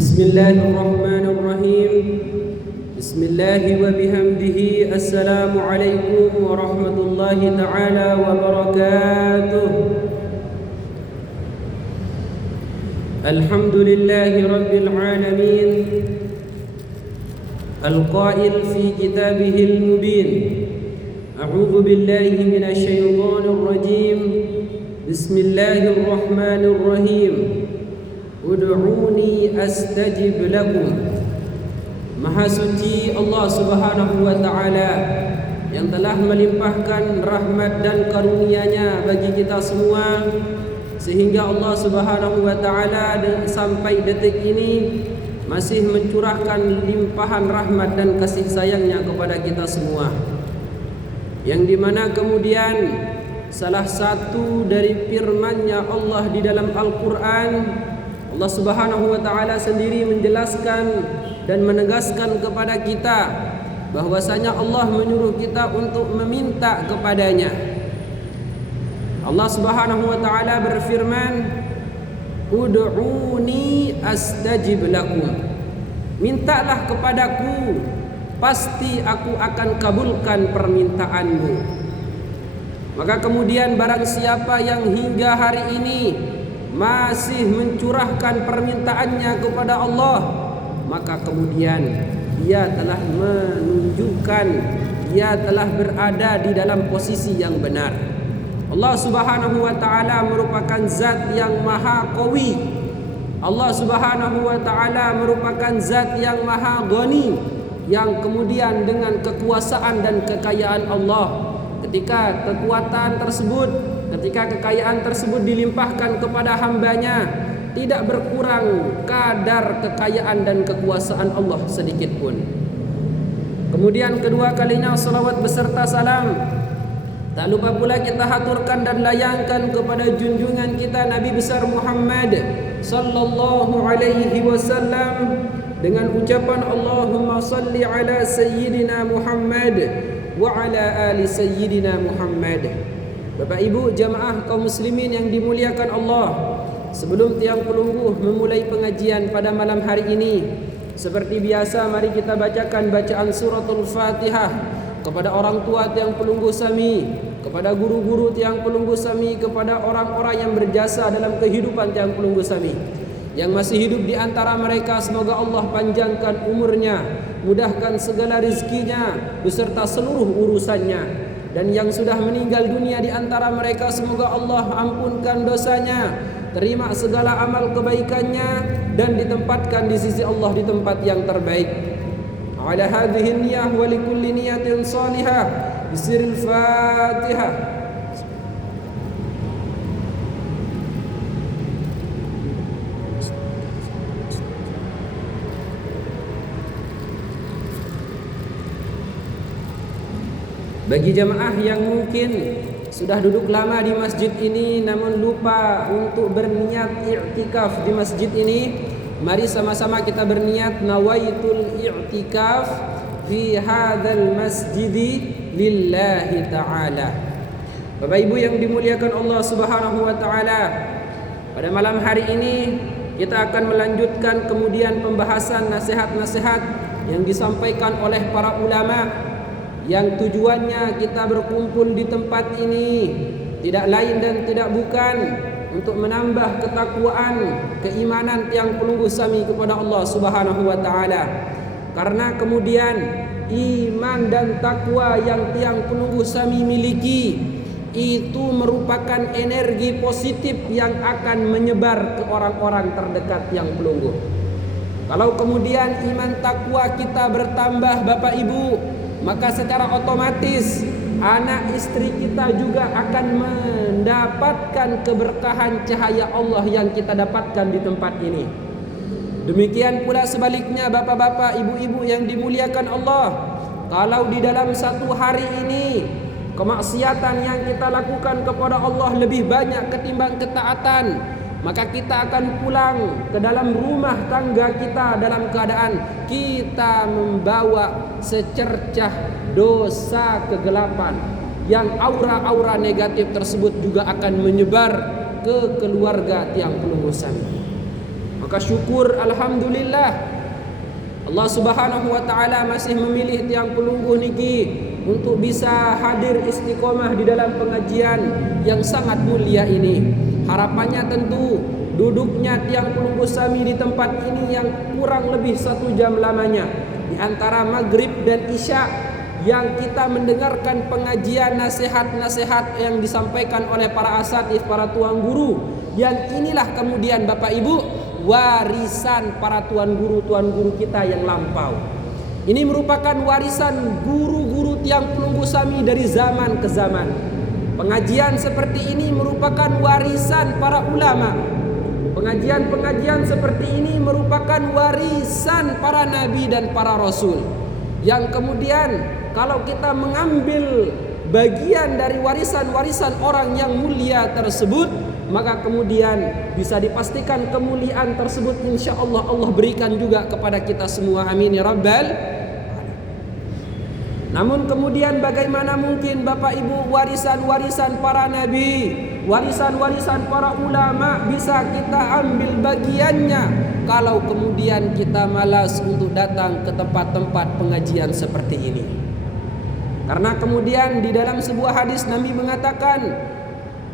بسم الله الرحمن الرحيم. بسم الله وبحمده. السلام عليكم ورحمة الله تعالى وبركاته. الحمد لله رب العالمين القائل في كتابه المبين: أعوذ بالله من الشيطان الرجيم. بسم الله الرحمن الرحيم. Ud'uni astajib lakum. Maha suci Allah Subhanahu wa taala yang telah melimpahkan rahmat dan karunia-Nya bagi kita semua, sehingga Allah Subhanahu wa taala sampai detik ini masih mencurahkan limpahan rahmat dan kasih sayang-Nya kepada kita semua, yang dimana kemudian salah satu dari firman-Nya Allah di dalam Al-Quran, Allah Subhanahu wa taala sendiri menjelaskan dan menegaskan kepada kita bahwasanya Allah menyuruh kita untuk meminta kepadanya. Allah Subhanahu wa taala berfirman, "Ud'uni astajib lakum." Mintalah kepadaku, pasti aku akan kabulkan permintaanmu. Maka kemudian barang siapa yang hingga hari ini masih mencurahkan permintaannya kepada Allah, maka kemudian dia telah menunjukkan dia telah berada di dalam posisi yang benar. Allah Subhanahu wa taala merupakan zat yang maha qawi. Allah Subhanahu wa taala merupakan zat yang maha ghani, yang kemudian dengan kekuasaan dan kekayaan Allah, ketika kekayaan tersebut dilimpahkan kepada hamba-Nya, tidak berkurang kadar kekayaan dan kekuasaan Allah sedikit pun. Kemudian kedua kalinya salawat beserta salam tak lupa pula kita haturkan dan layangkan kepada junjungan kita Nabi besar Muhammad sallallahu alaihi wasallam dengan ucapan Allahumma salli ala sayyidina Muhammad wa ala ali sayyidina Muhammad. Bapak Ibu jamaah kaum muslimin yang dimuliakan Allah, sebelum tiang pelungguh memulai pengajian pada malam hari ini, seperti biasa mari kita bacakan bacaan suratul Fatihah kepada orang tua tiang pelungguh sami, kepada guru-guru tiang pelungguh sami, kepada orang-orang yang berjasa dalam kehidupan tiang pelungguh sami. Yang masih hidup di antara mereka, semoga Allah panjangkan umurnya, mudahkan segala rezekinya beserta seluruh urusannya. Dan yang sudah meninggal dunia di antara mereka, semoga Allah ampunkan dosanya, terima segala amal kebaikannya, dan ditempatkan di sisi Allah di tempat yang terbaik. Ala hadhihi niyah wa likulli niyatin salihah bisiril Fatihah. Bagi jamaah yang mungkin sudah duduk lama di masjid ini namun lupa untuk berniat i'tikaf di masjid ini, mari sama-sama kita berniat nawaitul i'tikaf fi hadzal masjidi lillahi ta'ala. Bapak Ibu yang dimuliakan Allah Subhanahu wa taala, pada malam hari ini kita akan melanjutkan kemudian pembahasan nasihat-nasihat yang disampaikan oleh para ulama, yang tujuannya kita berkumpul di tempat ini tidak lain dan tidak bukan untuk menambah ketakwaan, keimanan tiang pelungguh sami kepada Allah Subhanahu wa taala. Karena kemudian iman dan takwa yang tiang pelungguh sami miliki itu merupakan energi positif yang akan menyebar ke orang-orang terdekat tiang pelungguh. Kalau kemudian iman takwa kita bertambah Bapak Ibu, maka secara otomatis anak istri kita juga akan mendapatkan keberkahan cahaya Allah yang kita dapatkan di tempat ini. Demikian pula sebaliknya bapak-bapak, ibu-ibu yang dimuliakan Allah, kalau di dalam satu hari ini kemaksiatan yang kita lakukan kepada Allah lebih banyak ketimbang ketaatan, maka kita akan pulang ke dalam rumah tangga kita dalam keadaan kita membawa secercah dosa kegelapan, yang aura-aura negatif tersebut juga akan menyebar ke keluarga tiang pelungguh sami. Maka syukur alhamdulillah Allah Subhanahu wa taala masih memilih tiang pelungguh niki untuk bisa hadir istiqomah di dalam pengajian yang sangat mulia ini. Harapannya tentu duduknya tiang pelungguh Sami di tempat ini yang kurang lebih 1 jam lamanya, di antara maghrib dan isya, yang kita mendengarkan pengajian nasihat-nasihat yang disampaikan oleh para asatidz, para tuan guru, yang inilah kemudian Bapak Ibu warisan para tuan guru kita yang lampau. Ini merupakan warisan guru-guru tiang pelungguh Sami dari zaman ke zaman. Pengajian seperti ini merupakan warisan para ulama. Pengajian-pengajian seperti ini merupakan warisan para nabi dan para rasul, yang kemudian kalau kita mengambil bagian dari warisan-warisan orang yang mulia tersebut, maka kemudian bisa dipastikan kemuliaan tersebut insya Allah Allah berikan juga kepada kita semua. Amin ya rabbal alamin. Namun kemudian bagaimana mungkin Bapak Ibu warisan-warisan para nabi, warisan-warisan para ulama bisa kita ambil bagiannya kalau kemudian kita malas untuk datang ke tempat-tempat pengajian seperti ini. Karena kemudian di dalam sebuah hadis Nabi mengatakan,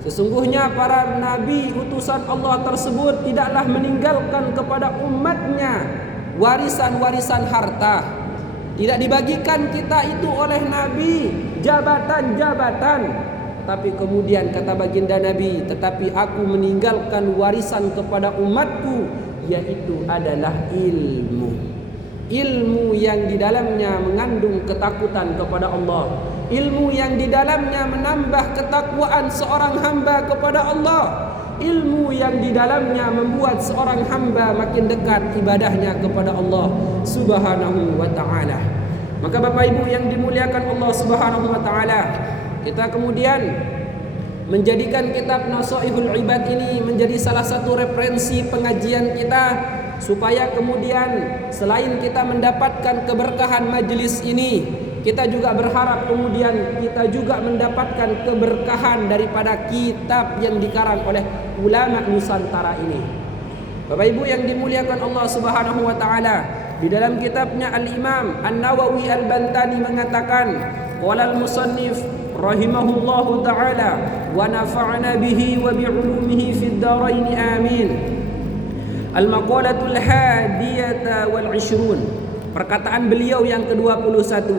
sesungguhnya para nabi utusan Allah tersebut tidaklah meninggalkan kepada umatnya warisan-warisan harta. Tidak dibagikan kita itu oleh nabi jabatan-jabatan, tapi kemudian kata baginda Nabi, tetapi aku meninggalkan warisan kepada umatku, yaitu adalah ilmu. Ilmu yang di dalamnya mengandung ketakutan kepada Allah, ilmu yang di dalamnya menambah ketakwaan seorang hamba kepada Allah, ilmu yang di dalamnya membuat seorang hamba makin dekat ibadahnya kepada Allah Subhanahu wa taala. Maka Bapak Ibu yang dimuliakan Allah Subhanahu wa taala, kita kemudian menjadikan kitab Nasaihul Ibad ini menjadi salah satu referensi pengajian kita, supaya kemudian selain kita mendapatkan keberkahan majelis ini, kita juga berharap kemudian kita juga mendapatkan keberkahan daripada kitab yang dikarang oleh ulama Nusantara ini. Bapak Ibu yang dimuliakan Allah Subhanahu wa taala, di dalam kitabnya Al-Imam An-Nawawi Al-Bantani mengatakan, qala al-musannif rahimahullahu taala wa nafa'ana bihi wa bi'ulumihi fid dharain amin. Al-maqalatul hadiyata wal 20. Perkataan beliau yang ke-21.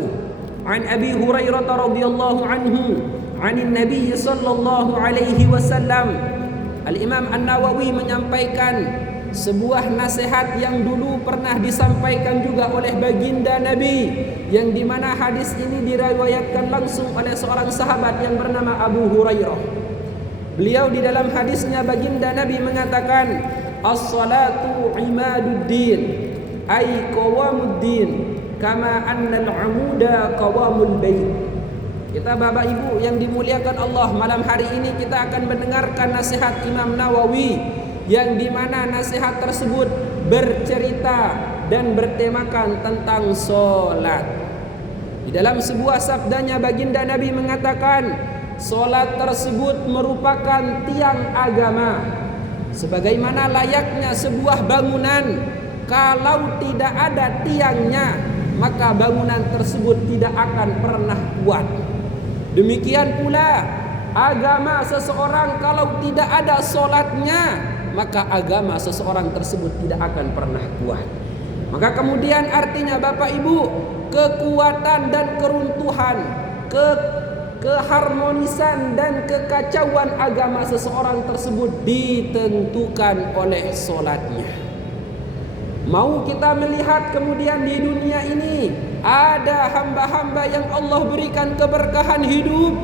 An Abi Hurairah radhiyallahu anhu, 'anin Nabi sallallahu alaihi wasallam. Al-Imam An-Nawawi menyampaikan sebuah nasihat yang dulu pernah disampaikan juga oleh baginda Nabi, yang dimana hadis ini diriwayatkan langsung oleh seorang sahabat yang bernama Abu Hurairah. Beliau di dalam hadisnya baginda Nabi mengatakan, as-salatu imaduddin ay qawamuddin kama annal amuda qawamul bait. Kita Bapak Ibu yang dimuliakan Allah, malam hari ini kita akan mendengarkan nasihat Imam Nawawi, yang dimana nasihat tersebut bercerita dan bertemakan tentang solat. Di dalam sebuah sabdanya baginda Nabi mengatakan, solat tersebut merupakan tiang agama. Sebagaimana layaknya sebuah bangunan, kalau tidak ada tiangnya, maka bangunan tersebut tidak akan pernah kuat. Demikian pula agama seseorang kalau tidak ada solatnya, maka agama seseorang tersebut tidak akan pernah kuat. Maka kemudian artinya Bapak Ibu, kekuatan dan keruntuhan, keharmonisan dan kekacauan agama seseorang tersebut ditentukan oleh solatnya. Mau kita melihat kemudian di dunia ini ada hamba-hamba yang Allah berikan keberkahan hidup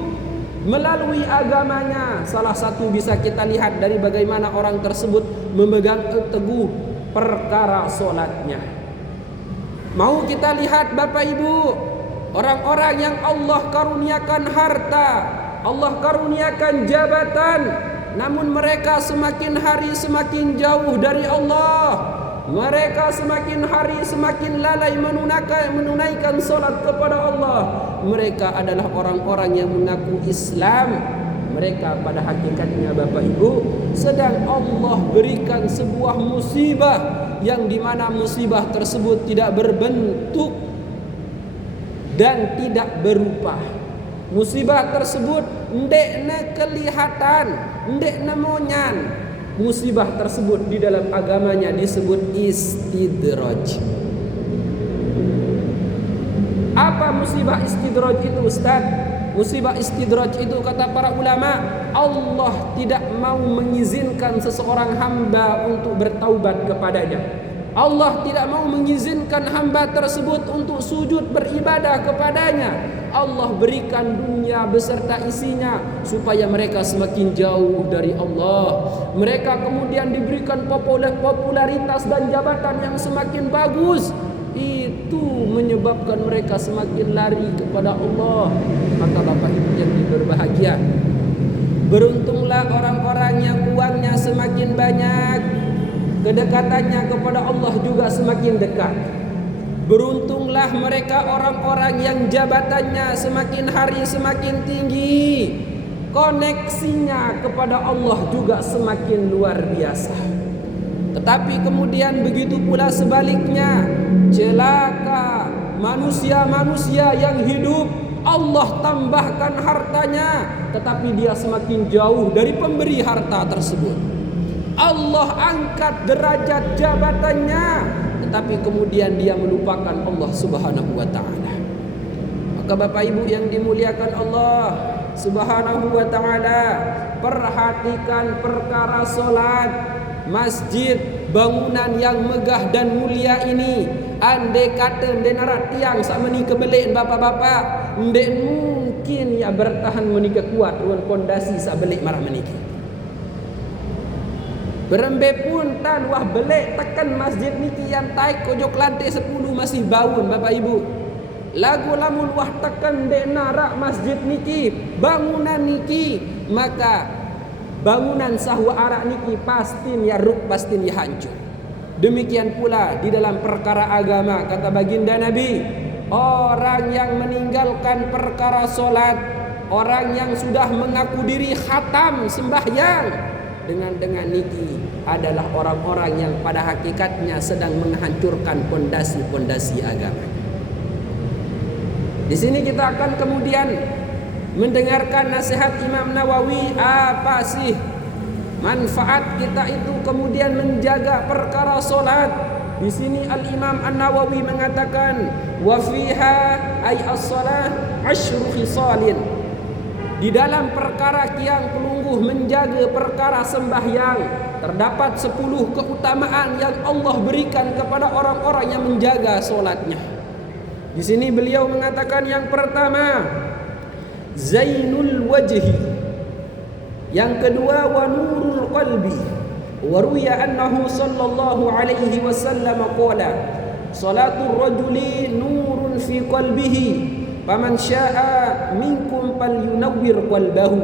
melalui agamanya. Salah satu bisa kita lihat dari bagaimana orang tersebut memegang teguh perkara solatnya. Mau kita lihat Bapak Ibu, orang-orang yang Allah karuniakan harta, Allah karuniakan jabatan, namun mereka semakin hari semakin jauh dari Allah. Mereka semakin hari semakin lalai menunaikan solat kepada Allah. Mereka adalah orang-orang yang mengaku Islam, mereka pada hakikatnya Bapak Ibu sedang Allah berikan sebuah musibah yang dimana musibah tersebut tidak berbentuk dan tidak berupa. Musibah tersebut ndekna kelihatan, ndekna monyan. Musibah tersebut di dalam agamanya disebut istidraj. Apa musibah istidraj itu, Ustaz? Musibah istidraj itu kata para ulama, Allah tidak mau mengizinkan seseorang hamba untuk bertaubat kepadanya. Allah tidak mau mengizinkan hamba tersebut untuk sujud beribadah kepadanya. Allah berikan dunia beserta isinya supaya mereka semakin jauh dari Allah. Mereka kemudian diberikan popularitas dan jabatan yang semakin bagus. Itu menyebabkan mereka semakin lari kepada Allah. Maka Bapak Ibu yang berbahagia, beruntunglah orang-orang yang uangnya semakin banyak, kedekatannya kepada Allah juga semakin dekat. Beruntunglah mereka orang-orang yang jabatannya semakin hari semakin tinggi, koneksinya kepada Allah juga semakin luar biasa. Tetapi kemudian begitu pula sebaliknya, celaka manusia-manusia yang hidup Allah tambahkan hartanya, tetapi dia semakin jauh dari pemberi harta tersebut. Allah angkat derajat jabatannya, tetapi kemudian dia melupakan Allah Subhanahu wa taala. Maka Bapak Ibu yang dimuliakan Allah Subhanahu wa taala, perhatikan perkara salat, masjid, bangunan yang megah dan mulia ini. Andai kata ndek narak tiang sak meni kebelik bapak-bapak, ndek mungkin ya bertahan menikah kuat ruang pondasi sak belik marah meniki. Berembe pun tan wah belik tekan masjid niki yang taik kojok lantai 10 masih baun Bapak Ibu. Lagu lamun wah tekan ndek narak masjid niki, bangunan niki, maka bangunan sahwa arak niki pastin ya ruk, pastin ya hancur. Demikian pula di dalam perkara agama, kata baginda Nabi, orang yang meninggalkan perkara solat, orang yang sudah mengaku diri khatam sembahyang, dengan niki adalah orang-orang yang pada hakikatnya sedang menghancurkan pondasi-pondasi agama. Di sini kita akan kemudian mendengarkan nasihat Imam Nawawi, apa sih manfaat kita itu kemudian menjaga perkara solat. Di sini Al-Imam An-Nawawi mengatakan, wa fiha ay as-salah asyru khisalin. Di dalam perkara kiang pelungguh menjaga perkara sembahyang terdapat 10 keutamaan yang Allah berikan kepada orang-orang yang menjaga solatnya. Di sini beliau mengatakan yang pertama, zainul wajhi. Yang kedua, wa nurul qalbi. Wa ruya annahu sallallahu alaihi wasallam qala, salatul rajuli nurun fi qalbihi, faman syaa'a minkum falyunawwir qalbahu.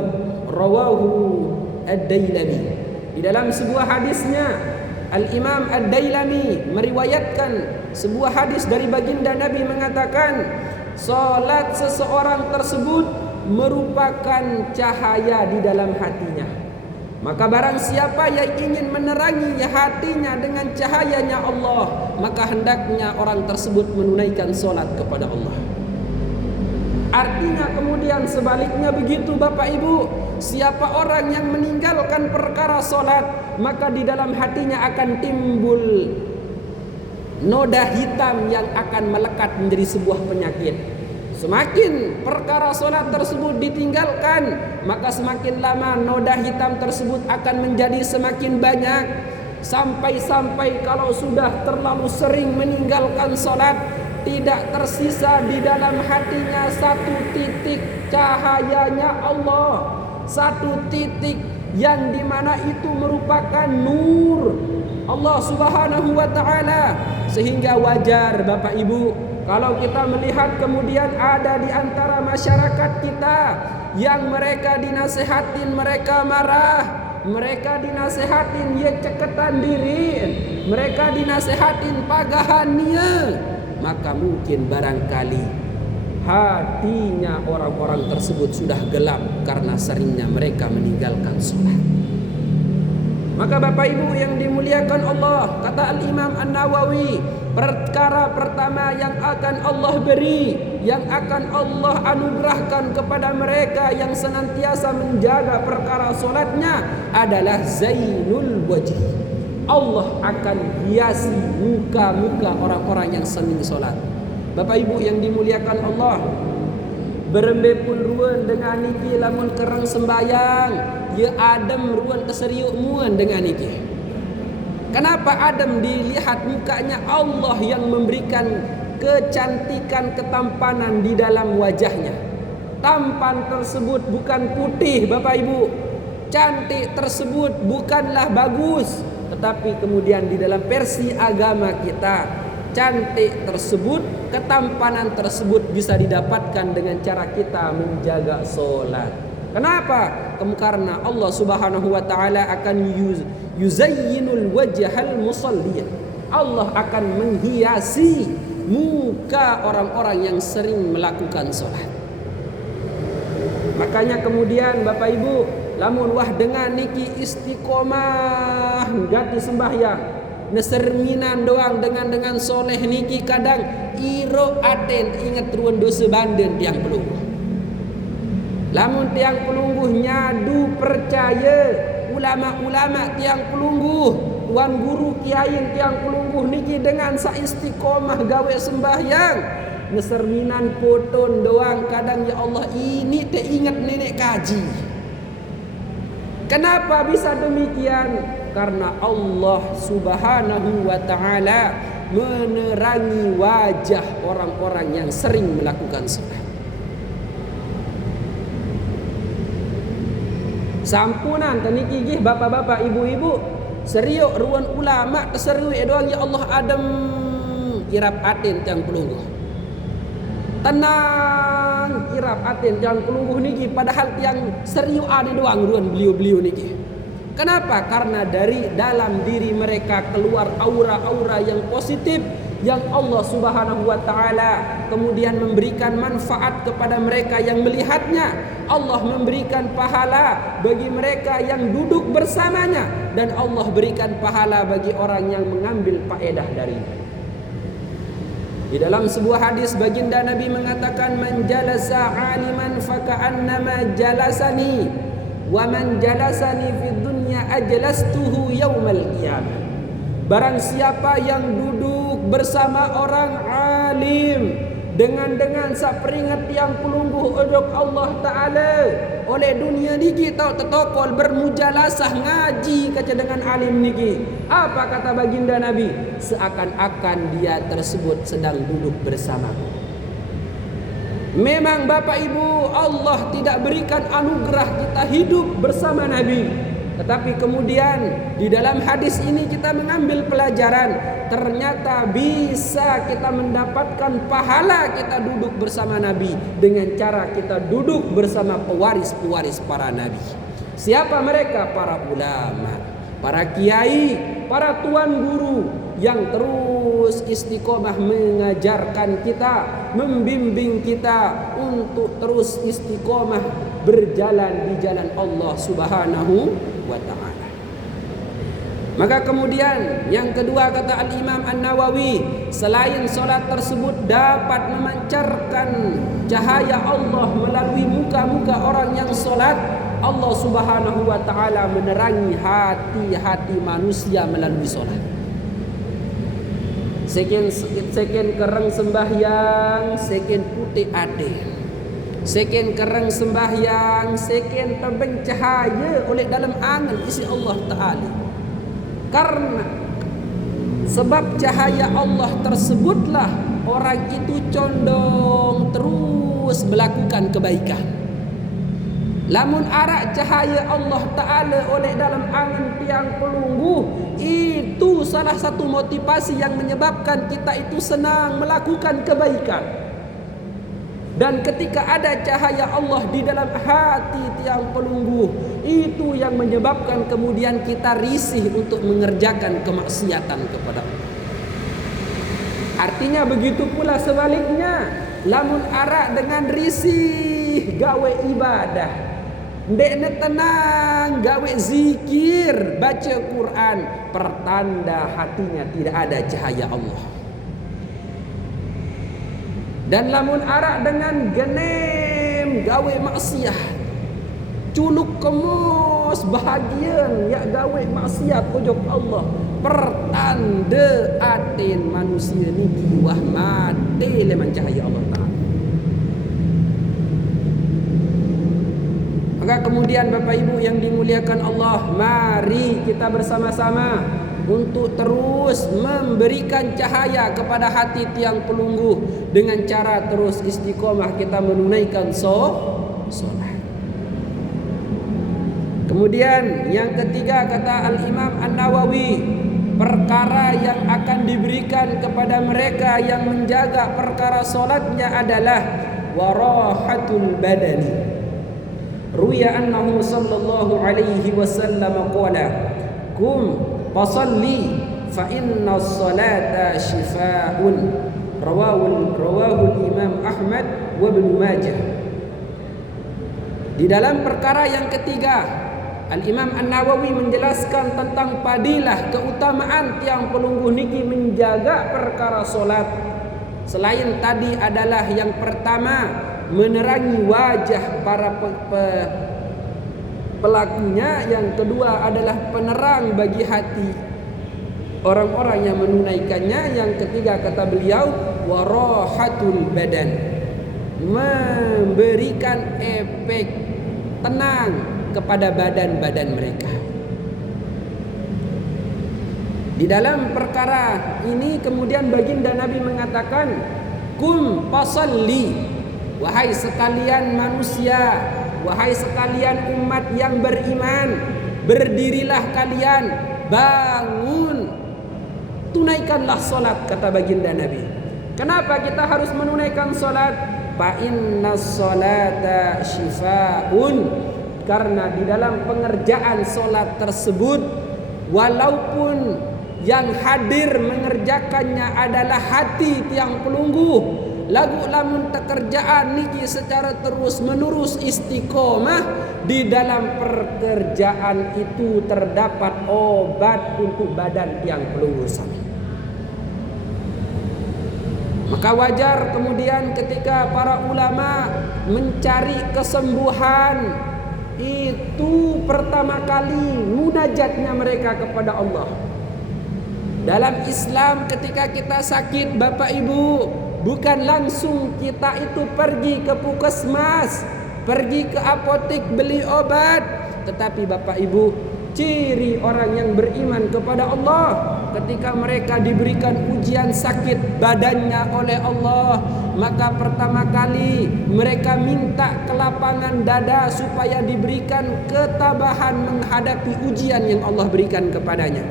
Rawahu Ad-Dailami. Di dalam sebuah hadisnya, Al-Imam Ad-Dailami meriwayatkan sebuah hadis dari baginda Nabi mengatakan, salat seseorang tersebut merupakan cahaya di dalam hatinya. Maka barang siapa yang ingin menerangi hatinya dengan cahayanya Allah, maka hendaknya orang tersebut menunaikan solat kepada Allah. Artinya kemudian sebaliknya begitu Bapak Ibu, siapa orang yang meninggalkan perkara solat, maka di dalam hatinya akan timbul noda hitam yang akan melekat menjadi sebuah penyakit. Semakin perkara solat tersebut ditinggalkan, maka semakin lama noda hitam tersebut akan menjadi semakin banyak. Sampai-sampai kalau sudah terlalu sering meninggalkan solat, tidak tersisa di dalam hatinya satu titik cahayanya Allah, satu titik yang dimana itu merupakan nur Allah Subhanahu wa ta'ala. Sehingga wajar Bapak Ibu kalau kita melihat kemudian ada di antara masyarakat kita yang mereka dinasihatin mereka marah, mereka dinasihatin ye ceketan diri, mereka dinasihatin pagahannya, maka mungkin barangkali hatinya orang-orang tersebut sudah gelap karena seringnya mereka meninggalkan sholat. Maka Bapak Ibu yang dimuliakan Allah, kata Al-Imam An-Nawawi, perkara pertama yang akan Allah beri, yang akan Allah anugerahkan kepada mereka yang senantiasa menjaga perkara solatnya adalah zainul wajhi. Allah akan hiasi muka-muka orang-orang yang sering solat. Bapak Ibu yang dimuliakan Allah, berembe pun ruan dengan niki lamun kerang sembayang, ya Adam ruan terseriuk muan dengan niki. Kenapa Adam dilihat mukanya Allah yang memberikan kecantikan, ketampanan di dalam wajahnya. Tampan tersebut bukan putih Bapak Ibu, cantik tersebut bukanlah bagus, tetapi kemudian di dalam versi agama kita, cantik tersebut, ketampanan tersebut bisa didapatkan dengan cara kita menjaga solat. Kenapa? Karena Allah Subhanahu wa taala akan yuzayyinul wajhal musallin. Allah akan menghiasi muka orang-orang yang sering melakukan solat. Makanya kemudian Bapak Ibu, lamun wah dengan niki istiqomah gati sembahyang, neserminan doang dengan soleh niki kadang iro aten ingat ruan dosa banden tiang pelungguh. Lamun tiang pelungguh nyadu percaya ulama-ulama tiang pelungguh, tuan guru kiai tiang pelungguh niki dengan sa istiqomah gawe sembahyang, neserminan poton doang kadang ya Allah ini te ingat nenek kaji. Kenapa bisa demikian? Karena Allah Subhanahu wa taala menerangi wajah orang-orang yang sering melakukan salat. Sampunan teniki gih bapak-bapak, ibu-ibu, seriuk ruan ulama keseru doang ya Allah Adam irap atin tiang pelungguh. Tenang irap atin tiang pelungguh niki padahal tiang seriuk ada doang ruan beliau-beliau niki. Kenapa? Karena dari dalam diri mereka keluar aura-aura yang positif yang Allah Subhanahu wa taala kemudian memberikan manfaat kepada mereka yang melihatnya. Allah memberikan pahala bagi mereka yang duduk bersamanya dan Allah berikan pahala bagi orang yang mengambil faedah darinya. Di dalam sebuah hadis baginda Nabi mengatakan, man jalasa aliman faka'annama jalasani wa man jalasani fid dunya ajlastuhu yaumal qiyamah. Barang siapa yang duduk bersama orang alim dengan saperingat yang pelungguh ojok Allah Ta'ala oleh dunia niki tau tetokol bermujalasah ngaji kaca dengan alim niki, apa kata baginda Nabi? Seakan-akan dia tersebut sedang duduk bersamaku. Memang Bapak Ibu, Allah tidak berikan anugerah kita hidup bersama Nabi. Tetapi kemudian di dalam hadis ini kita mengambil pelajaran, ternyata bisa kita mendapatkan pahala kita duduk bersama Nabi dengan cara kita duduk bersama pewaris-pewaris para Nabi. Siapa mereka? Para ulama, para kiai, para tuan guru yang terus istiqomah mengajarkan kita, membimbing kita untuk terus istiqomah berjalan di jalan Allah Subhanahu wa ta'ala. Maka kemudian yang kedua kata Al-Imam An-Nawawi, selain solat tersebut dapat memancarkan cahaya Allah melalui muka-muka orang yang solat, Allah Subhanahu wa ta'ala menerangi hati-hati manusia melalui solat. Seken kereng sembahyang, seken putih ade. Seken kereng sembahyang, seken terbang cahaya oleh dalam angan isi Allah Ta'ala. Karena sebab cahaya Allah tersebutlah orang itu condong terus melakukan kebaikan. Lamun arak cahaya Allah Ta'ala oleh dalam angin tiang pelungguh, itu salah satu motivasi yang menyebabkan kita itu senang melakukan kebaikan. Dan ketika ada cahaya Allah di dalam hati tiang pelungguh, itu yang menyebabkan kemudian kita risih untuk mengerjakan kemaksiatan kepada Allah. Artinya begitu pula sebaliknya, lamun arak dengan risih gawe ibadah, ndekne tenang gawe zikir, baca Quran, pertanda hatinya tidak ada cahaya Allah. Dan lamun arak dengan genem gawe maksiat, culuk kemos bahagian ya gawe maksiat ojok Allah, pertanda atin manusia ni wah mati leman cahaya Allah Ta'ala. Maka kemudian Bapak Ibu yang dimuliakan Allah, mari kita bersama-sama untuk terus memberikan cahaya kepada hati tiang pelungguh dengan cara terus istiqomah kita menunaikan solat. Kemudian yang ketiga kata Al-Imam An-Nawawi, perkara yang akan diberikan kepada mereka yang menjaga perkara solatnya adalah warahatul badani. Ruya annahu sallallahu alaihi wasallam qala kum fasalli fa inna as-salata shifaa'un. Rawahu Imam Ahmad wa Ibnu Majah. Di dalam perkara yang ketiga, Al-Imam An-Nawawi menjelaskan tentang fadilah keutamaan tiang pelungguh niki menjaga perkara solat. Selain tadi adalah yang pertama menerangi wajah para pelakunya, yang kedua adalah penerang bagi hati orang-orang yang menunaikannya, yang ketiga kata beliau warahatul badan, memberikan efek tenang kepada badan-badan mereka. Di dalam perkara ini kemudian baginda Nabi mengatakan kum fasalli, wahai sekalian manusia, wahai sekalian umat yang beriman, berdirilah kalian, bangun, tunaikanlah solat, kata baginda Nabi. Kenapa kita harus menunaikan solat? Fa innas solata shifaa'un. Karena di dalam pengerjaan solat tersebut, walaupun yang hadir mengerjakannya adalah hati tiang pelungguh, lagu lamun pekerjaan niki secara terus menerus istiqomah, di dalam pekerjaan itu terdapat obat untuk badan tiang pelungguh sami. Maka wajar kemudian ketika para ulama mencari kesembuhan, itu pertama kali munajatnya mereka kepada Allah. Dalam Islam ketika kita sakit Bapak Ibu, bukan langsung kita itu pergi ke puskesmas, pergi ke apotek beli obat. Tetapi Bapak Ibu, ciri orang yang beriman kepada Allah, ketika mereka diberikan ujian sakit badannya oleh Allah, maka pertama kali mereka minta kelapangan dada supaya diberikan ketabahan menghadapi ujian yang Allah berikan kepadanya.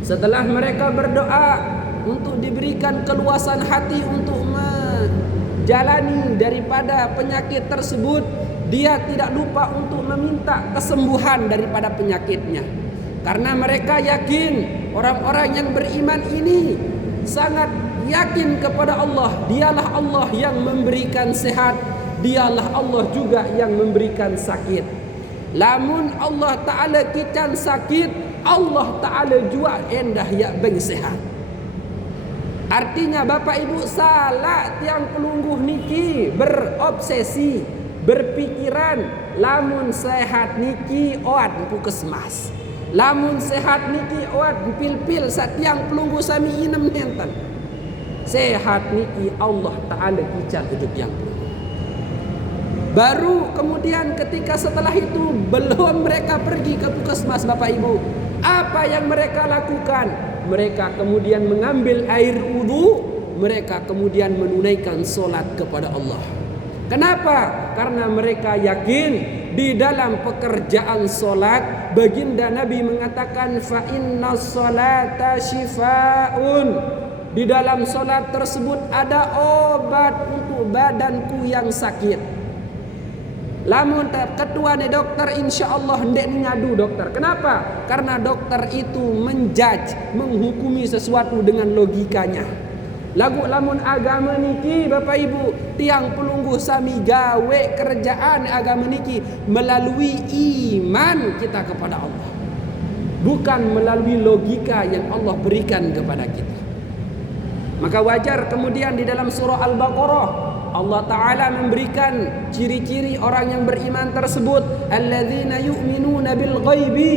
Setelah mereka berdoa untuk diberikan keluasan hati untuk menjalani daripada penyakit tersebut, dia tidak lupa untuk meminta kesembuhan daripada penyakitnya. Karena mereka yakin, orang-orang yang beriman ini sangat yakin kepada Allah. Dialah Allah yang memberikan sehat, dialah Allah juga yang memberikan sakit. Lamun Allah Ta'ala kican sakit, Allah Ta'ala juga endah ya beng sehat. Artinya Bapak Ibu salah tiang pelungguh niki berobsesi, berpikiran lamun sehat niki oat puskesmas, lamun sehat niki oat pil-pil satiang pelungguh sami inem nenten. Sehat niki Allah Ta'ala kican untuk tiang pelungguh. Baru kemudian ketika setelah itu belum mereka pergi ke puskesmas Bapak Ibu, apa yang mereka lakukan? Mereka kemudian mengambil air wudu, mereka kemudian menunaikan solat kepada Allah. Kenapa? Karena mereka yakin di dalam pekerjaan solat, baginda Nabi mengatakan fa innas solata shifaa'un. Di dalam solat tersebut ada obat untuk badanku yang sakit. Lamun ketua ni dokter, insya Allah hendak ngadu dokter. Kenapa? Karena dokter itu menjudge, menghukumi sesuatu dengan logikanya. Lagu lamun agama niki Bapak Ibu, tiang pelungguh sami gawe kerjaan agama niki melalui iman kita kepada Allah, bukan melalui logika yang Allah berikan kepada kita. Maka wajar kemudian di dalam surah Al-Baqarah Allah Ta'ala memberikan ciri-ciri orang yang beriman tersebut, alladzina yu'minuna bil ghaibi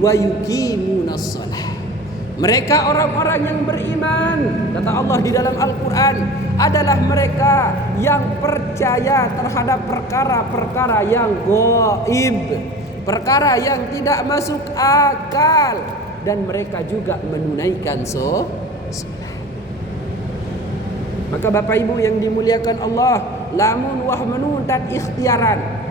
wa yuqimunas shalah. Mereka orang-orang yang beriman, kata Allah di dalam Al-Quran, adalah mereka yang percaya terhadap perkara-perkara yang gaib, perkara yang tidak masuk akal, dan mereka juga menunaikan sholat. Maka Bapak Ibu yang dimuliakan Allah, lamun wah menuntut ikhtiaran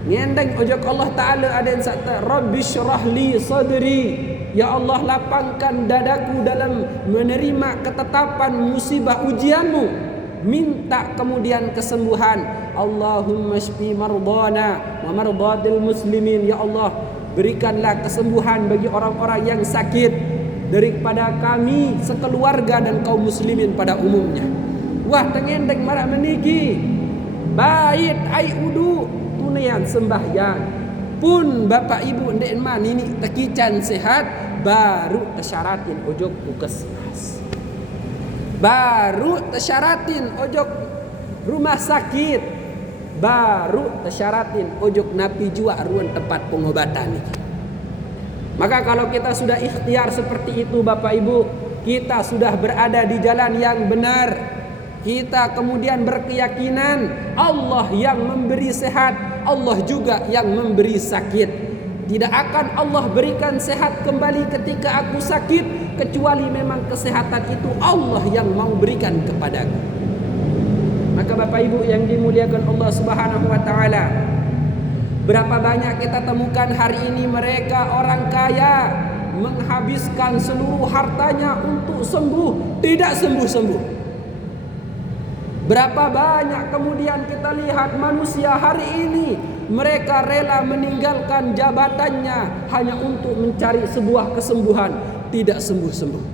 ngendeng ojok Allah Ta'ala ada yang sakta, Rabbi syrah li sadri, ya Allah lapangkan dadaku dalam menerima ketetapan musibah ujianmu, minta kemudian kesembuhan. Allahumma shfi mardana wa mardatil muslimin, ya Allah berikanlah kesembuhan bagi orang-orang yang sakit daripada kami sekeluarga dan kaum muslimin pada umumnya. Wah tengendeng marak meniki bait ai udu tunaian sembahyang pun Bapak Ibu ndek man ini tekican sehat baru tersyaratin ojok puskesmas, baru tersyaratin ojok rumah sakit, baru tersyaratin ojok napi jua ruang tempat pengobatan ini. Maka kalau kita sudah ikhtiar seperti itu Bapak Ibu, kita sudah berada di jalan yang benar. Kita kemudian berkeyakinan Allah yang memberi sehat, Allah juga yang memberi sakit. Tidak akan Allah berikan sehat kembali ketika aku sakit, kecuali memang kesehatan itu Allah yang mau berikan kepadaku. Maka Bapak Ibu yang dimuliakan Allah Subhanahu wa taala, berapa banyak kita temukan hari ini mereka orang kaya menghabiskan seluruh hartanya untuk sembuh, tidak sembuh-sembuh. Berapa banyak kemudian kita lihat manusia hari ini mereka rela meninggalkan jabatannya hanya untuk mencari sebuah kesembuhan, tidak sembuh-sembuh.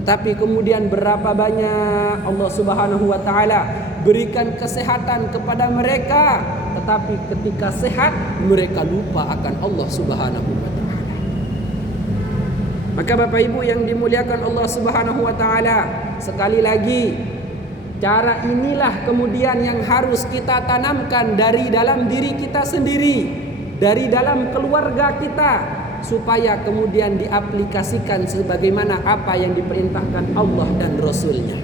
Tetapi kemudian berapa banyak Allah Subhanahu wa taala berikan kesehatan kepada mereka, tetapi ketika sehat mereka lupa akan Allah Subhanahu wa taala. Maka Bapak Ibu yang dimuliakan Allah Subhanahu wa taala, sekali lagi cara inilah kemudian yang harus kita tanamkan dari dalam diri kita sendiri, dari dalam keluarga kita, supaya kemudian diaplikasikan sebagaimana apa yang diperintahkan Allah dan Rasulnya.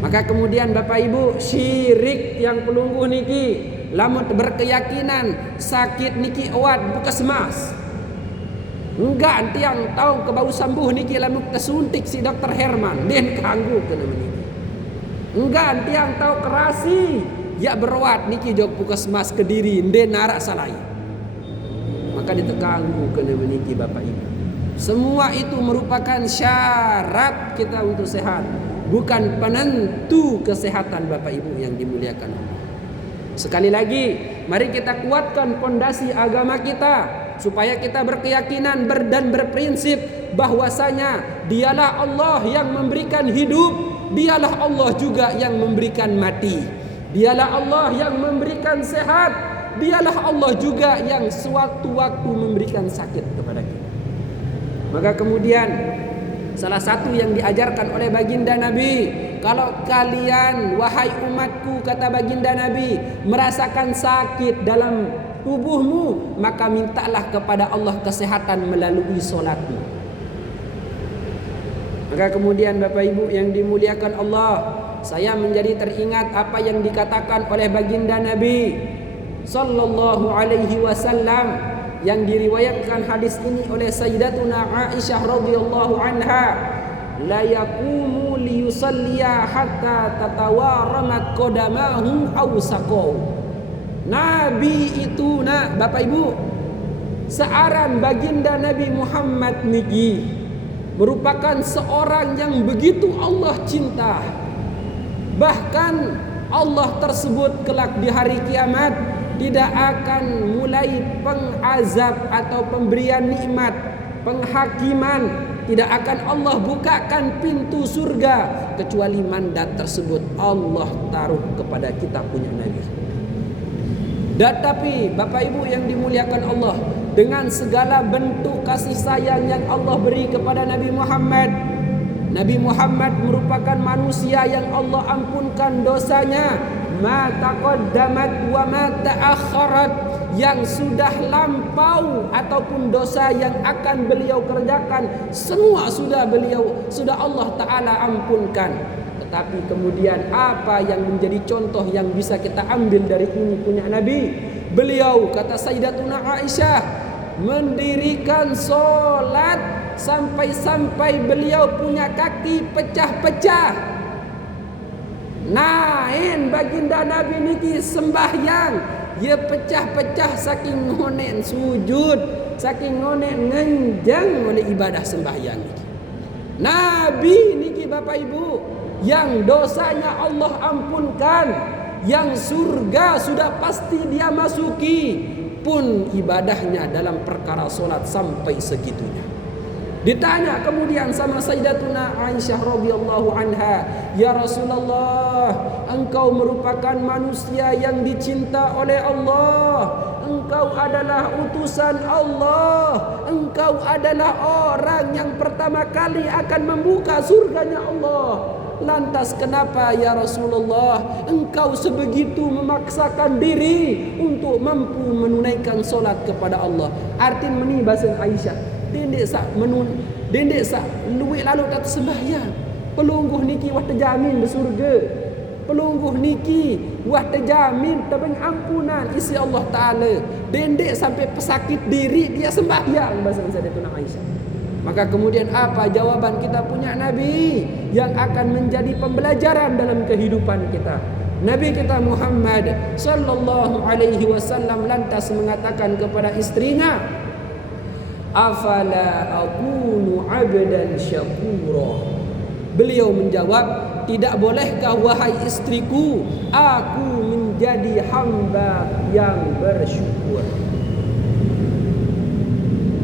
Maka kemudian Bapak Ibu, syirik yang pelungguh niki, lamun berkeyakinan sakit niki awat puskesmas, enggak tiang tahu kebau sembuh niki lamun kesuntik si dokter Herman, den kanggu kena niki. Enggak tiang tahu kerasi ya berawat niki jog puskesmas Kediri den narak salai, maka ditekanggu kena meniki Bapak Ibu. Semua itu merupakan syarat kita untuk sehat, bukan penentu kesehatan Bapak Ibu yang dimuliakan Allah. Sekali lagi, mari kita kuatkan pondasi agama kita supaya kita berkeyakinan dan berprinsip bahwasanya dialah Allah yang memberikan hidup, dialah Allah juga yang memberikan mati, dialah Allah yang memberikan sehat, dialah Allah juga yang sewaktu-waktu memberikan sakit kepada kita. Maka kemudian salah satu yang diajarkan oleh baginda Nabi, kalau kalian wahai umatku, kata baginda Nabi, merasakan sakit dalam tubuhmu, maka mintalah kepada Allah kesehatan melalui solatmu. Maka kemudian Bapak Ibu yang dimuliakan Allah, saya menjadi teringat apa yang dikatakan oleh baginda Nabi sallallahu alaihi wasallam, yang diriwayatkan hadis ini oleh Sayyidatuna Aisyah radhiyallahu anha, la yaqumu liyusalliya hatta tatawaramat qadamahu aw saqaw. Nabi itu Bapak Ibu, searan baginda Nabi Muhammad niki merupakan seorang yang begitu Allah cinta. Bahkan Allah tersebut kelak di hari kiamat tidak akan mulai pengazab atau pemberian nikmat, penghakiman, tidak akan Allah bukakan pintu surga kecuali mandat tersebut Allah taruh kepada kita punya Nabi. Dan tapi Bapak Ibu yang dimuliakan Allah, dengan segala bentuk kasih sayang yang Allah beri kepada Nabi Muhammad, Nabi Muhammad merupakan manusia yang Allah ampunkan dosanya, ma taqaddamat wa ma ta'akhkharat, yang sudah lampau ataupun dosa yang akan beliau kerjakan, semua sudah Allah Ta'ala ampunkan. Tetapi kemudian apa yang menjadi contoh yang bisa kita ambil dari ini punya Nabi? Beliau, kata Sayyidatuna Aisyah, mendirikan solat sampai-sampai beliau punya kaki pecah-pecah. Nain baginda Nabi niki sembahyang, ia pecah-pecah saking ngonek sujud, saking ngonek ngenjang oleh ibadah sembahyang niki. Nabi niki Bapak Ibu yang dosanya Allah ampunkan, yang surga sudah pasti dia masuki, pun ibadahnya dalam perkara solat sampai segitunya. Ditanya kemudian sama Sayyidatuna Aisyah radhiyallahu anha, "Ya Rasulullah, engkau merupakan manusia yang dicinta oleh Allah. Engkau adalah utusan Allah. Engkau adalah orang yang pertama kali akan membuka surganya Allah. Lantas kenapa ya Rasulullah engkau sebegitu memaksakan diri untuk mampu menunaikan solat kepada Allah?" Artin meni bahasa Aisyah, dendek sak luwih lalu tak sembahyang. Pelungguh niki wah terjamin bersurga. Pelungguh niki wah terjamin tabeng ampunan isi Allah Ta'ala. Dendek sampai pesakit diri dia sembahyang, bahasa Sayyidatuna Aisyah. Maka kemudian apa jawaban kita punya Nabi yang akan menjadi pembelajaran dalam kehidupan kita? Nabi kita Muhammad sallallahu alaihi wasallam lantas mengatakan kepada istrinya, "Afala akunu 'abdan syakura." Beliau menjawab, "Tidak bolehkah wahai istriku, aku menjadi hamba yang bersyukur?"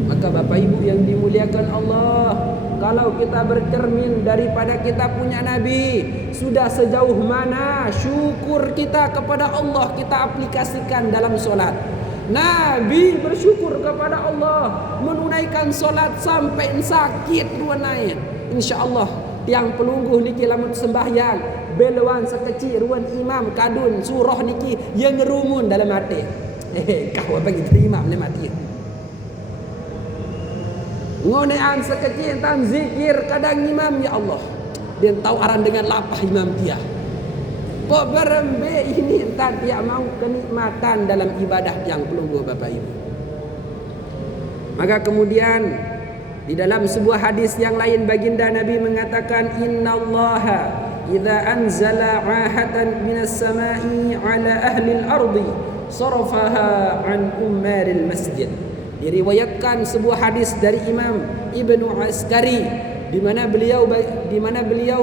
Maka Bapak Ibu yang dimuliakan Allah, kalau kita bercermin daripada kita punya Nabi, sudah sejauh mana syukur kita kepada Allah kita aplikasikan dalam solat. Nabi bersyukur kepada Allah, menunaikan solat sampai sakit ruanain. InsyaAllah tiang pelungguh niki lamun sembahyang beluan sekecil ruan imam kadun surah niki yang ngerumun dalam hati. Kau bagi terima dalam hati. Ngonean sekecil tan zikir kadang imam, ya Allah, dia tahu aran dengan lapah imam dia. Kok berembe ini entah dia mau kenikmatan dalam ibadah yang pelungguh Bapak Ibu. Maka kemudian di dalam sebuah hadis yang lain baginda Nabi mengatakan, "Innallaha idza anzala 'ahatan minas sama'i 'ala ahli al-ardi sarafaha 'an ummaril masjid." Diriwayatkan sebuah hadis dari Imam Ibnu Askari di mana beliau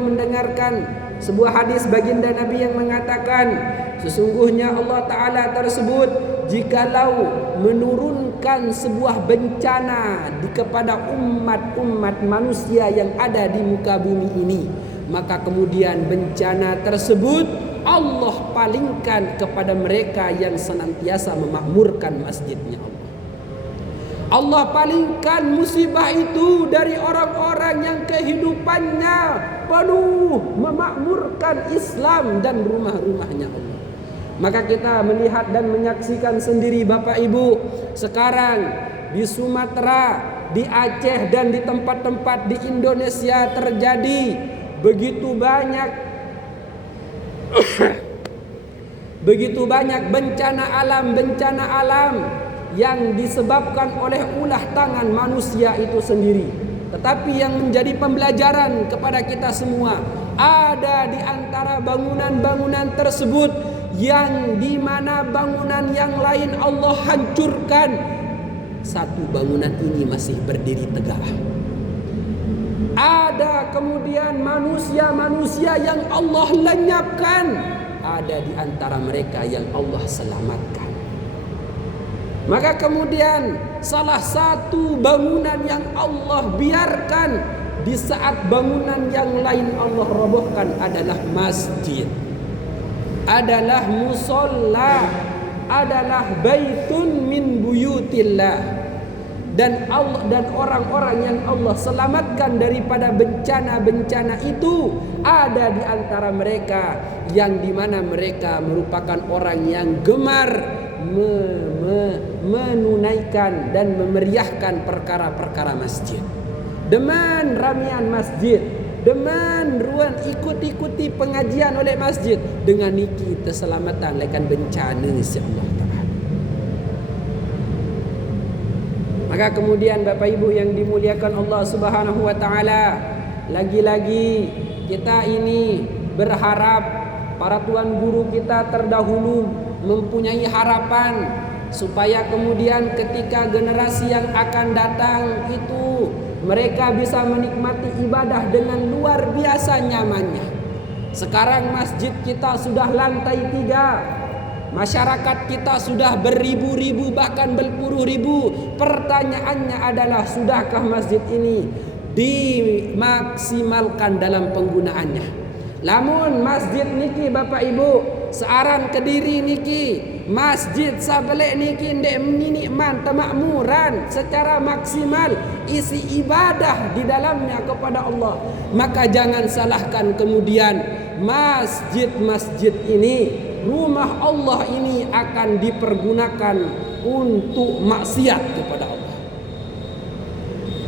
mendengarkan sebuah hadis baginda Nabi yang mengatakan, sesungguhnya Allah Ta'ala tersebut jikalau menurunkan sebuah bencana kepada umat-umat manusia yang ada di muka bumi ini, maka kemudian bencana tersebut Allah palingkan kepada mereka yang senantiasa memakmurkan masjidnya Allah. Allah palingkan musibah itu dari orang-orang yang kehidupannya penuh memakmurkan Islam dan rumah-rumahnya Allah. Maka kita melihat dan menyaksikan sendiri Bapak Ibu, sekarang di Sumatera, di Aceh dan di tempat-tempat di Indonesia terjadi begitu banyak bencana alam yang disebabkan oleh ulah tangan manusia itu sendiri. Tetapi yang menjadi pembelajaran kepada kita semua, ada di antara bangunan-bangunan tersebut yang di mana bangunan yang lain Allah hancurkan, satu bangunan ini masih berdiri tegak. Ada kemudian manusia-manusia yang Allah lenyapkan, ada di antara mereka yang Allah selamatkan. Maka kemudian salah satu bangunan yang Allah biarkan di saat bangunan yang lain Allah robohkan adalah masjid, adalah musolla, adalah baitun min buyutillah. Dan Allah dan orang-orang yang Allah selamatkan daripada bencana-bencana itu ada di antara mereka yang dimana mereka merupakan orang yang gemar menunaikan dan memeriahkan perkara-perkara masjid. Deman ramian masjid, deman ruan ikuti pengajian oleh masjid, dengan niki terselamatan lekan bencana insyaallah taala. Maka kemudian Bapak Ibu yang dimuliakan Allah Subhanahu wa taala, lagi-lagi kita ini berharap para tuan guru kita terdahulu mempunyai harapan supaya kemudian ketika generasi yang akan datang itu mereka bisa menikmati ibadah dengan luar biasa nyamannya. Sekarang masjid kita sudah lantai 3. Masyarakat kita sudah beribu-ribu bahkan berpuluh ribu. Pertanyaannya adalah sudahkah masjid ini dimaksimalkan dalam penggunaannya? Lamun masjid niki Bapak Ibu searan Kediri niki, masjid Sabelek niki ndek menikmat kemakmuran secara maksimal isi ibadah di dalamnya kepada Allah, maka jangan salahkan kemudian masjid-masjid ini, rumah Allah ini akan dipergunakan untuk maksiat kepada Allah.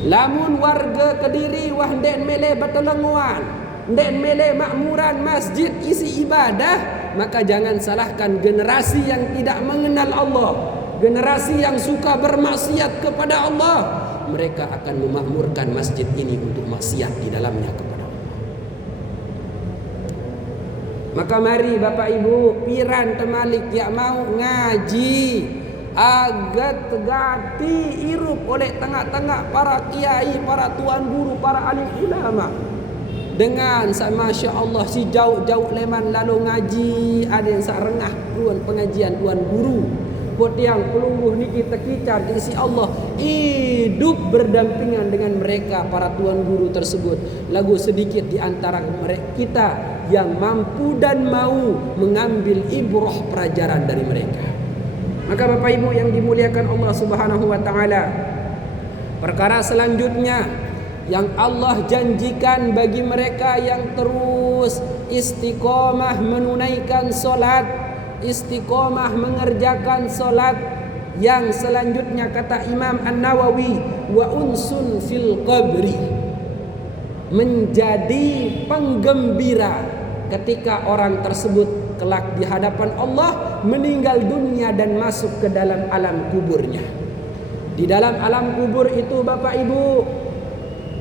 Lamun warga Kediri wah ndek mele batelenguan, ndek mele makmuran masjid isi ibadah, maka jangan salahkan generasi yang tidak mengenal Allah, generasi yang suka bermaksiat kepada Allah, mereka akan memakmurkan masjid ini untuk maksiat di dalamnya kepada Allah. Maka mari Bapak Ibu piran temalik yang mau ngaji agat gati irup oleh tengah-tengah para kiai, para tuan guru, para alim ulama. Dengan masya Allah si jauh-jauh leman lalu ngaji, ada yang sarengah tuan pengajian tuan guru. Buat yang pelungguh niki tekican isi Allah hidup berdampingan dengan mereka para tuan guru tersebut. Lagu sedikit di antara mereka kita yang mampu dan mau mengambil ibrah pelajaran dari mereka. Maka Bapak Ibu yang dimuliakan Allah Subhanahu wa taala, perkara selanjutnya yang Allah janjikan bagi mereka yang terus istiqomah menunaikan solat, istiqomah mengerjakan solat, yang selanjutnya kata Imam An-Nawawi, wa unsun fil qabri, menjadi penggembira ketika orang tersebut kelak di hadapan Allah meninggal dunia dan masuk ke dalam alam kuburnya. Di dalam alam kubur itu Bapak Ibu,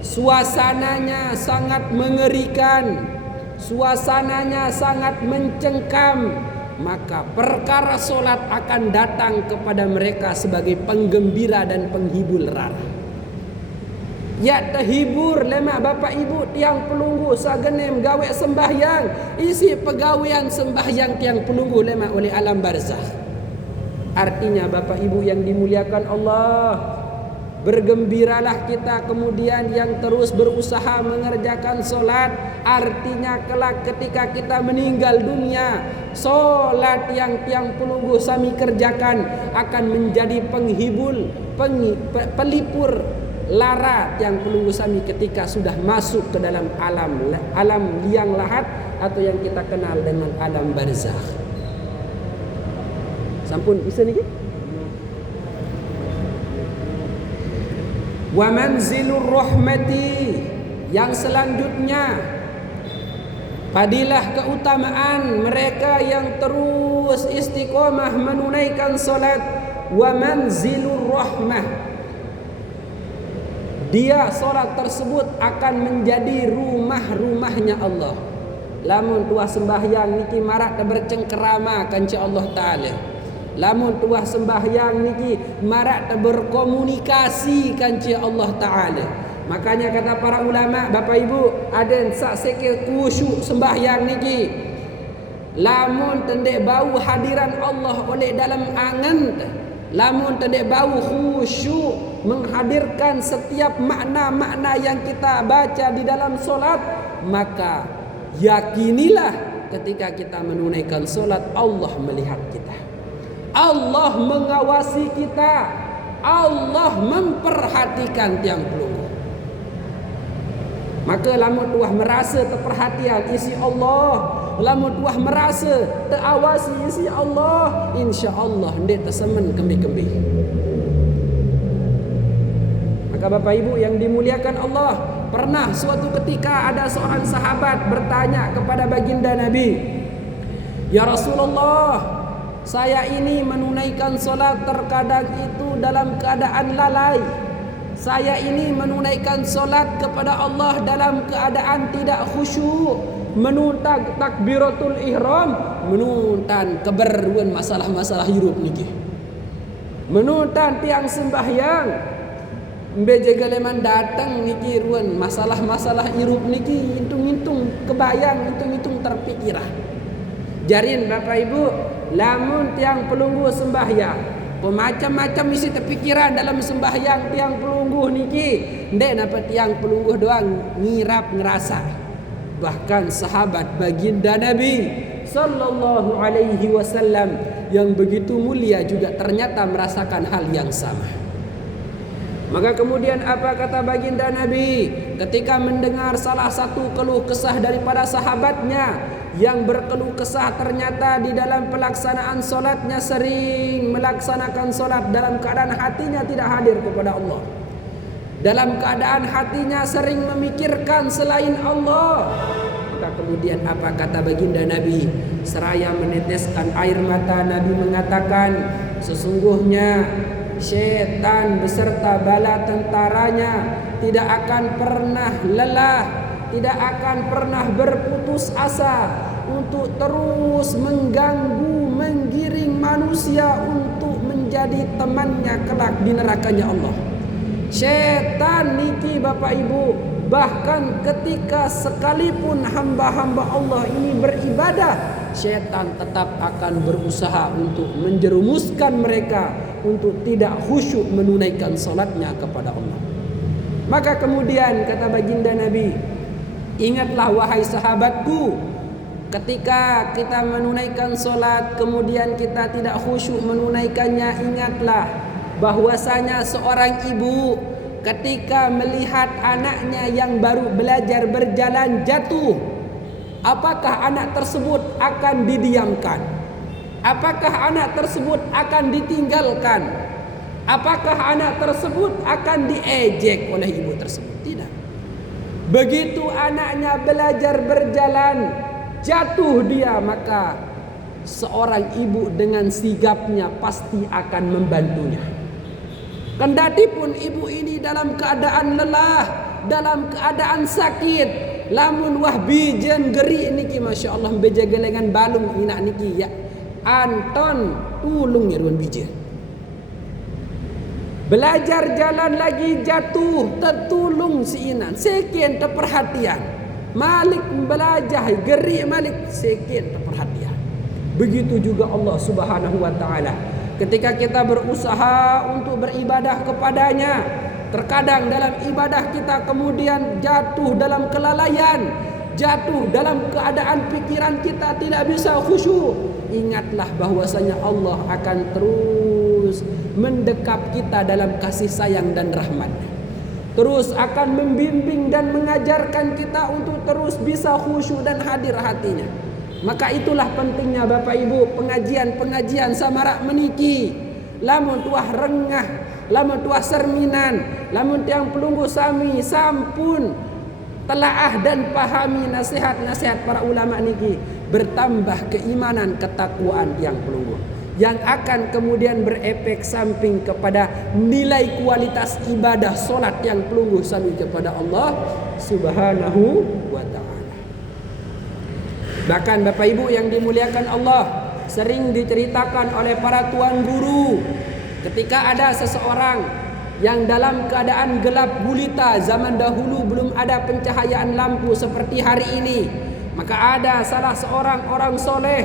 suasananya sangat mengerikan, suasananya sangat mencengkam. Maka perkara solat akan datang kepada mereka sebagai penggembira dan penghibur rara. Ya terhibur lemak Bapak Ibu tiang pelunggu sagenem gawe sembahyang, isi pegawaian sembahyang tiang pelunggu lemak oleh alam barzakh. Artinya Bapak Ibu yang dimuliakan Allah, bergembiralah kita kemudian yang terus berusaha mengerjakan solat. Artinya kelak ketika kita meninggal dunia, solat yang tiang pelunggu sami kerjakan akan menjadi penghibur, pelipur lara yang pelunggu sami ketika sudah masuk ke dalam alam liang lahat atau yang kita kenal dengan alam barzakh. Sampun bisa niki? Wa manzilur rahmati, yang selanjutnya padilah keutamaan mereka yang terus istiqomah menunaikan solat. Wa manzilur rahmah, dia solat tersebut akan menjadi rumah-rumahnya Allah. Lamun tuah sembahyang niki marak bercengkerama kanci Allah Ta'ala. Lamun tuah sembahyang niki marak berkomunikasi kanci Allah Ta'ala. Makanya kata para ulama Bapak Ibu, ada yang sak sekir khusyuk sembahyang niki, lamun tendek bau hadiran Allah oleh dalam angan, lamun tendek bau khusyuk menghadirkan setiap makna-makna yang kita baca di dalam solat, maka yakinilah ketika kita menunaikan solat Allah melihat kita, Allah mengawasi kita, Allah memperhatikan tiang pelunggu. Maka lamun tuah merasa terperhatian isi Allah, lamun tuah merasa terawasi isi Allah, insya-Allah hendak tersemen kembi-kembi. Maka Bapak Ibu yang dimuliakan Allah, pernah suatu ketika ada seorang sahabat bertanya kepada baginda Nabi, "Ya Rasulullah, saya ini menunaikan solat terkadang itu dalam keadaan lalai. Saya ini menunaikan solat kepada Allah dalam keadaan tidak khusyuk, menuntan takbiratul ihram, menuntan keberuan masalah-masalah hidup niki, menuntan tiang sembahyang, mbejegaleman datang niki ruan masalah-masalah hidup niki, hitung-hitung kebayang, hitung-hitung terpikirah." Jarin Bapak Ibu, lamun tiang pelunggu sembahyang, macam-macam isi terpikiran dalam sembahyang tiang pelungguh niki, ndek napa tiang pelungguh doang ngirap ngerasa. Bahkan sahabat baginda Nabi sallallahu alaihi wasallam yang begitu mulia juga ternyata merasakan hal yang sama. Maka kemudian apa kata baginda Nabi ketika mendengar salah satu keluh kesah daripada sahabatnya yang berkeluh kesah ternyata di dalam pelaksanaan solatnya sering melaksanakan solat dalam keadaan hatinya tidak hadir kepada Allah, dalam keadaan hatinya sering memikirkan selain Allah. Maka kemudian apa kata baginda Nabi seraya meneteskan air mata, Nabi mengatakan, sesungguhnya syaitan beserta bala tentaranya tidak akan pernah lelah, tidak akan pernah berputus asa untuk terus mengganggu, menggiring manusia untuk menjadi temannya kelak di nerakanya Allah. Syaitan niki Bapak Ibu, bahkan ketika sekalipun hamba-hamba Allah ini beribadah, syaitan tetap akan berusaha untuk menjerumuskan mereka untuk tidak khusyuk menunaikan salatnya kepada Allah. Maka kemudian kata baginda Nabi, ingatlah wahai sahabatku, ketika kita menunaikan solat kemudian kita tidak khusyuk menunaikannya, ingatlah bahwasanya seorang ibu ketika melihat anaknya yang baru belajar berjalan jatuh, apakah anak tersebut akan didiamkan? Apakah anak tersebut akan ditinggalkan? Apakah anak tersebut akan diejek oleh ibu tersebut? Tidak. Begitu anaknya belajar berjalan, jatuh dia, maka seorang ibu dengan sigapnya pasti akan membantunya. Kendati pun ibu ini dalam keadaan lelah, dalam keadaan sakit, lamun wah bijen geri niki masya Allah bejagelengan balung inak niki ya Anton tulung irwan bijen. Belajar jalan lagi jatuh, tertulung si inan, sekian terperhatian. Malik belajar geri malik, sekian terperhatian. Begitu juga Allah Subhanahu wa taala. Ketika kita berusaha untuk beribadah kepadanya, terkadang dalam ibadah kita kemudian jatuh dalam kelalaian, jatuh dalam keadaan pikiran kita tidak bisa khusyuk. Ingatlah bahwasanya Allah akan terus mendekap kita dalam kasih sayang dan rahmat-Nya. Terus akan membimbing dan mengajarkan kita untuk terus bisa khusyuk dan hadir hatinya. Maka itulah pentingnya Bapak Ibu pengajian-pengajian samarak meniki. Lamun tuah rengah, lamun tuah serminan, lamun tiang pelunggu sami sampun telaah dan pahami nasihat-nasihat para ulama niki, bertambah keimanan ketakwaan tiang pelunggu yang akan kemudian berefek samping kepada nilai kualitas ibadah solat yang pelunggu sami kepada Allah Subhanahu wa ta'ala. Bahkan Bapak Ibu yang dimuliakan Allah, sering diceritakan oleh para tuan guru ketika ada seseorang yang dalam keadaan gelap gulita, zaman dahulu belum ada pencahayaan lampu seperti hari ini, maka ada salah seorang orang soleh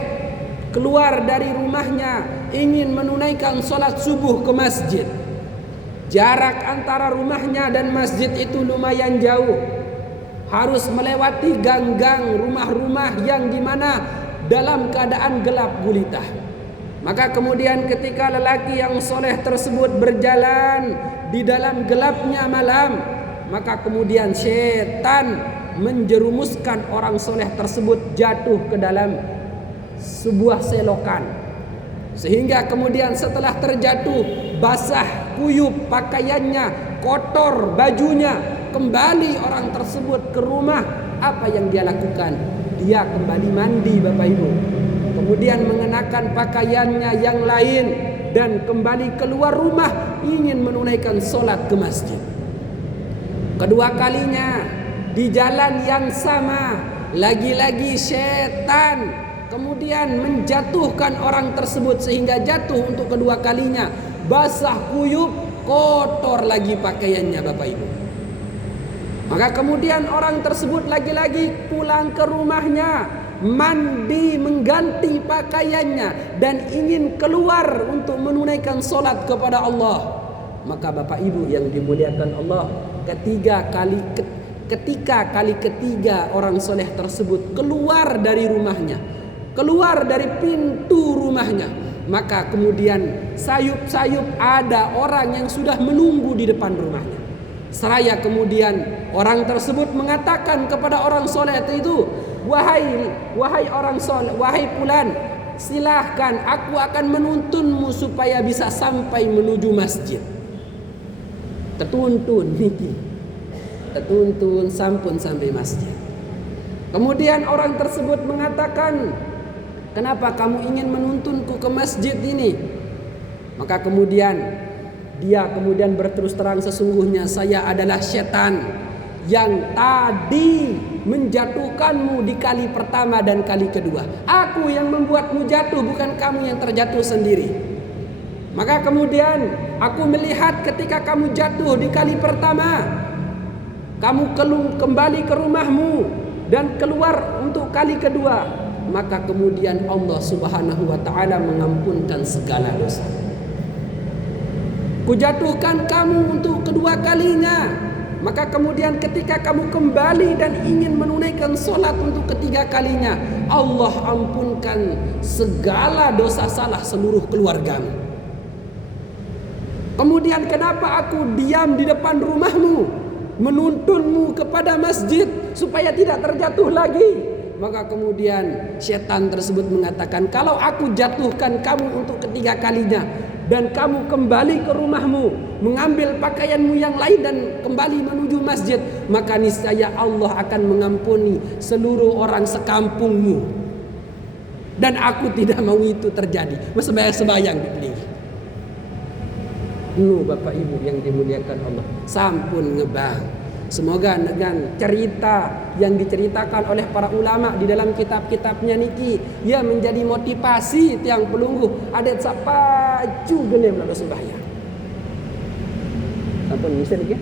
keluar dari rumahnya ingin menunaikan sholat subuh ke masjid. Jarak antara rumahnya dan masjid itu lumayan jauh. Harus melewati gang-gang rumah-rumah yang dimana dalam keadaan gelap gulita. Maka kemudian ketika lelaki yang soleh tersebut berjalan di dalam gelapnya malam, maka kemudian syaitan menjerumuskan orang soleh tersebut jatuh ke dalam sebuah selokan. Sehingga kemudian setelah terjatuh, basah kuyup pakaiannya, kotor bajunya, kembali orang tersebut ke rumah. Apa yang dia lakukan? Dia kembali mandi, Bapak Ibu. Kemudian mengenakan pakaiannya yang lain dan kembali keluar rumah ingin menunaikan sholat ke masjid. Kedua kalinya di jalan yang sama, lagi-lagi syaitan kemudian menjatuhkan orang tersebut sehingga jatuh untuk kedua kalinya. Basah kuyup, kotor lagi pakaiannya, Bapak Ibu. Maka kemudian orang tersebut lagi-lagi pulang ke rumahnya, mandi, mengganti pakaiannya dan ingin keluar untuk menunaikan sholat kepada Allah. Maka Bapak Ibu yang dimuliakan Allah, ketika kali ketiga orang soleh tersebut keluar dari rumahnya, keluar dari pintu rumahnya, maka kemudian sayup-sayup ada orang yang sudah menunggu di depan rumahnya. Seraya kemudian orang tersebut mengatakan kepada orang soleh itu, wahai orang soleh, wahai fulan, silahkan aku akan menuntunmu supaya bisa sampai menuju masjid. Tertuntun niki, tertuntun sampun sampai masjid. Kemudian orang tersebut mengatakan, kenapa kamu ingin menuntunku ke masjid ini? Maka kemudian dia berterus terang, sesungguhnya saya adalah setan yang tadi menjatuhkanmu di kali pertama dan kali kedua. Aku yang membuatmu jatuh, bukan kamu yang terjatuh sendiri. Maka kemudian aku melihat ketika kamu jatuh di kali pertama, kamu kembali ke rumahmu dan keluar untuk kali kedua, maka kemudian Allah Subhanahu wa taala mengampunkan segala dosa. Kujatuhkan kamu untuk kedua kalinya, maka kemudian ketika kamu kembali dan ingin menunaikan sholat untuk ketiga kalinya, Allah ampunkan segala dosa salah seluruh keluargamu. Kemudian kenapa aku diam di depan rumahmu, menuntunmu kepada masjid supaya tidak terjatuh lagi? Maka kemudian setan tersebut mengatakan, kalau aku jatuhkan kamu untuk ketiga kalinya dan kamu kembali ke rumahmu, mengambil pakaianmu yang lain dan kembali menuju masjid, maka niscaya Allah akan mengampuni seluruh orang sekampungmu. Dan aku tidak mau itu terjadi. Sebayang begini. Bapak Ibu yang dimuliakan Allah, sampun ngebang. Semoga dengan cerita yang diceritakan oleh para ulama di dalam kitab-kitabnya niki, ya menjadi motivasi tiang pelungguh adet sapa gene lalu sembahyang. Sampun bisa niki.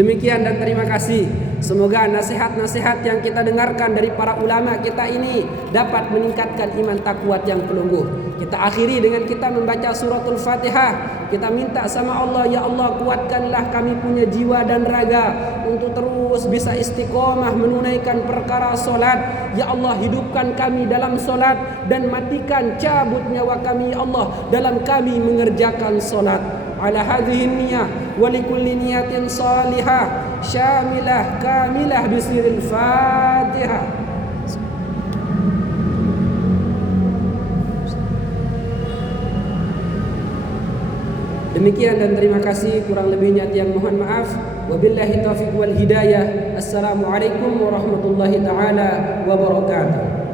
Demikian dan terima kasih. Semoga nasihat-nasihat yang kita dengarkan dari para ulama kita ini dapat meningkatkan iman takwa yang pelungguh. Kita akhiri dengan kita membaca suratul Fatihah. Kita minta sama Allah, ya Allah kuatkanlah kami punya jiwa dan raga untuk terus bisa istiqomah menunaikan perkara solat. Ya Allah hidupkan kami dalam solat dan matikan cabut nyawa kami ya Allah dalam kami mengerjakan solat. Ala hadhihi niyah wa likulli niyatin salihah syamilah kamilah bisiril Fatihah. Demikian dan terima kasih, kurang lebihnya tiang mohon maaf. Wabillahi taufiq wal hidayah. Assalamualaikum warahmatullahi taala wabarakatuh.